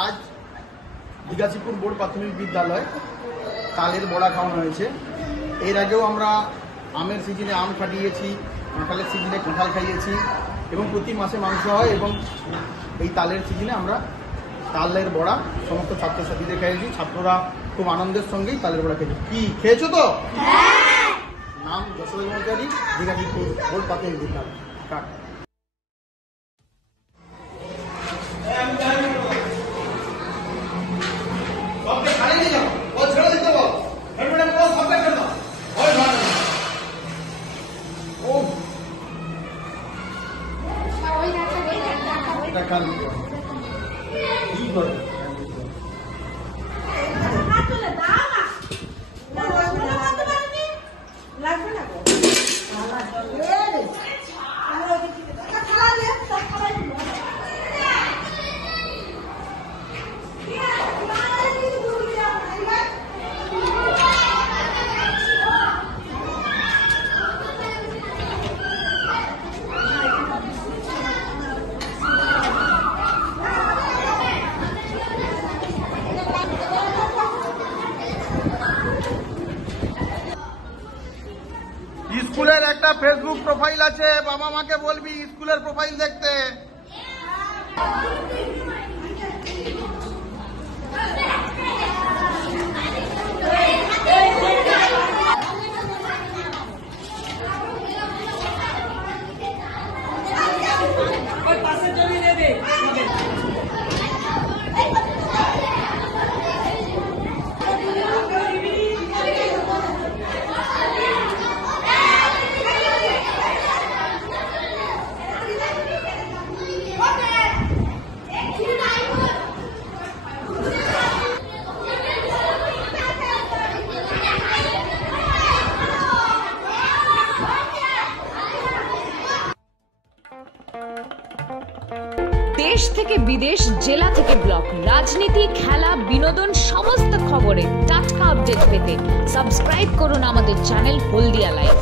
আজ দিঘাচিপুর বোর্ড প্রাথমিক বিদ্যালয় তালের বড়া খাওয়ানো হয়েছে। এর আগেও আমরা আমের সিজনে আম খাটিয়েছি, কাঁঠালের সিজনে কাঁঠাল খাইয়েছি এবং প্রতি মাসে মাংস হয় এবং এই তালের সিজনে আমরা তালের বড়া সমস্ত ছাত্রছাত্রীদের খাইয়েছি। ছাত্ররা খুব আনন্দের সঙ্গেই তালের বড়া খেয়েছে। কি খেয়েছো তো? নাম যশোদা কর্মচারী, দিঘাচিপুর বোর্ড প্রাথমিক বিদ্যালয়। স্কুলের একটা ফেসবুক প্রোফাইল আছে, বাবা মাকে বলবি স্কুলের প্রোফাইল দেখতে। দেশ থেকে বিদেশ, জেলা থেকে ব্লক, রাজনীতি, খেলা, বিনোদন সমস্ত খবরে টাটকা আপডেট পেতে সাবস্ক্রাইব করুন আমাদের চ্যানেল হলদিয়া লাইভ।